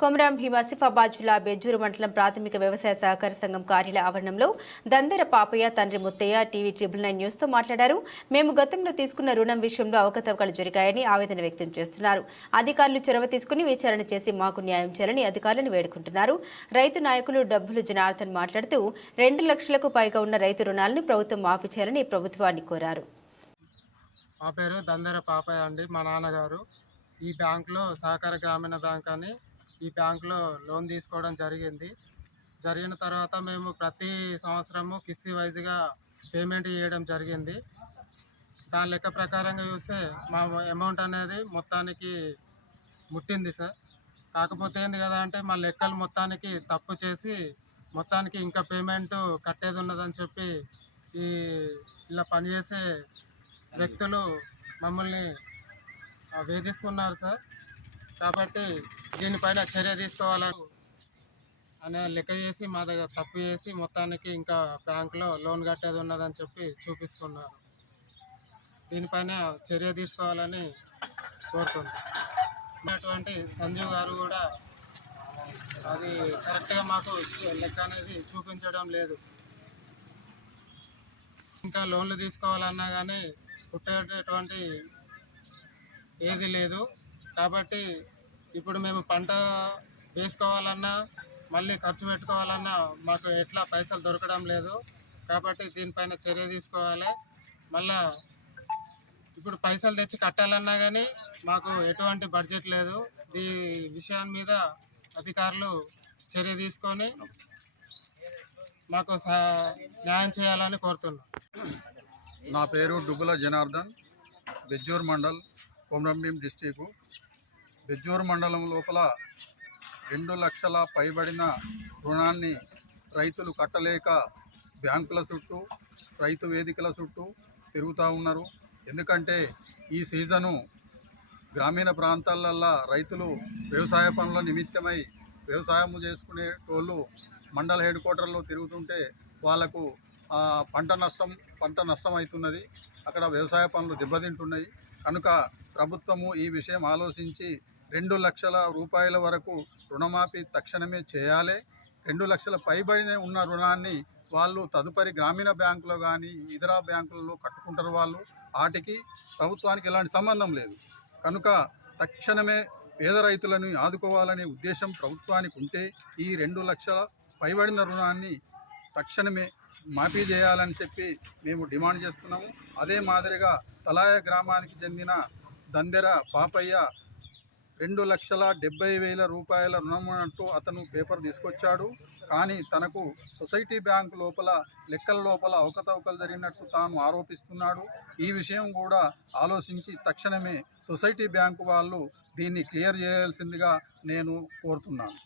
కొమరం భీం ఆసిఫాబాద్ జిల్లా బెజ్జూరు మండలం ప్రాథమిక వ్యవసాయ సహకార సంఘం కార్యాలయ ఆవరణంలో దందర పాపయ్య తండ్రి ముత్తయ్య టీవీ ట్రిబుల్ నైన్ న్యూస్తో మాట్లాడారు. మేము గతంలో తీసుకున్న రుణం విషయంలో అవకతవకలు జరిగాయని ఆవేదన వ్యక్తం చేస్తున్నారు. అధికారులు చొరవ తీసుకుని విచారణ చేసి మాకు న్యాయం చేయాలని అధికారులను వేడుకుంటున్నారు. రైతు నాయకులు డబ్బులు జనార్దన్ మాట్లాడుతూ రెండు లక్షలకు పైగా ఉన్న రైతు రుణాలను ప్రభుత్వం మాఫీ చేయాలని ప్రభుత్వాన్ని కోరారు. మా పేరు దందర పాపయ్య అండి. మా నాన్నగారు ఈ బ్యాంకులో సహకార గ్రామీణ బ్యాంక్ అని ఈ బ్యాంకులో లోన్ తీసుకోవడం జరిగింది. జరిగిన తర్వాత మేము ప్రతి సంవత్సరము కిస్తీ వైజ్గా పేమెంట్ చేయడం జరిగింది. దాని లెక్క ప్రకారంగా చూస్తే మా అమౌంట్ అనేది మొత్తానికి ముట్టింది సార్. కాకపోతే ఏంది కదా అంటే మా లెక్కలు మొత్తానికి తప్పు చేసి మొత్తానికి ఇంకా పేమెంట్ కట్టేది ఉన్నదని చెప్పి ఈ ఇలా పనిచేసే వ్యక్తులు మమ్మల్ని వేధిస్తున్నారు సార్. కాబట్టి దీనిపైన చర్య తీసుకోవాలని అనే లెక్క చేసి మా దగ్గర తప్పు చేసి మొత్తానికి ఇంకా బ్యాంకులో లోన్ కట్టేది ఉన్నదని చెప్పి చూపిస్తున్నారు. దీనిపైన చర్య తీసుకోవాలని కోరుతుంది సంజీవ్ గారు కూడా అది కరెక్ట్గా మాకు లెక్క అనేది చూపించడం లేదు. ఇంకా లోన్లు తీసుకోవాలన్నా కానీ పుట్టేటటువంటి ఏది లేదు. కాబట్టి ఇప్పుడు మేము పంట వేసుకోవాలన్నా మళ్ళీ ఖర్చు పెట్టుకోవాలన్నా మాకు ఎట్లా పైసలు దొరకడం లేదు. కాబట్టి దీనిపైన చర్య తీసుకోవాలి. మళ్ళా ఇప్పుడు పైసలు తెచ్చి కట్టాలన్నా కానీ మాకు ఎటువంటి బడ్జెట్ లేదు. ఈ విషయం మీద అధికారులు చర్య తీసుకొని మాకు న్యాయం చేయాలని కోరుతున్నాం. నా పేరు డుబ్బుల జనార్దన్ బెజ్జూర్ మండల్ కొమరంభీం డిస్టిక్ బెజ్జూర్ మండలం లోపల రెండు లక్షల పైబడిన రుణాన్ని రైతులు కట్టలేక బ్యాంకుల చుట్టూ రైతు వేదికల చుట్టూ తిరుగుతూ ఉన్నారు. ఎందుకంటే ఈ సీజను గ్రామీణ ప్రాంతాలల్లో రైతులు వ్యవసాయ పనుల నిమిత్తమై వ్యవసాయం చేసుకునే వాళ్ళు మండల హెడ్ క్వార్టర్లో తిరుగుతుంటే వాళ్ళకు పంట నష్టం పంట నష్టం అవుతున్నది. అక్కడ వ్యవసాయ పనులు దెబ్బతింటున్నాయి. కనుక ప్రభుత్వము ఈ విషయం ఆలోచించి రెండు లక్షల రూపాయల వరకు రుణమాఫీ తక్షణమే చేయాలి. రెండు లక్షల పైబడిన ఉన్న రుణాన్ని వాళ్ళు తదుపరి గ్రామీణ బ్యాంకులో కానీ ఇతర బ్యాంకులలో కట్టుకుంటారు వాళ్ళు. వాటికి ప్రభుత్వానికి ఎలాంటి సంబంధం లేదు. కనుక తక్షణమే పేద రైతులను ఆదుకోవాలనే ఉద్దేశం ప్రభుత్వానికి ఉంటే ఈ రెండు లక్షల పైబడిన రుణాన్ని తక్షణమే మాఫీ చేయాలని చెప్పి మేము డిమాండ్ చేస్తున్నాము. అదే మాదిరిగా తలాయ గ్రామానికి చెందిన దందెర పాపయ్య రెండు లక్షల డెబ్బై వేల రూపాయల రుణం అంటూ అతను పేపర్ తీసుకొచ్చాడు. కానీ తనకు సొసైటీ బ్యాంక్ లోపల లెక్కల లోపల అవకతవకలు జరిగినట్టు తాను ఆరోపిస్తున్నాడు. ఈ విషయం కూడా ఆలోచించి తక్షణమే సొసైటీ బ్యాంకు వాళ్ళు దీన్ని క్లియర్ చేయాల్సిందిగా నేను కోరుతున్నాను.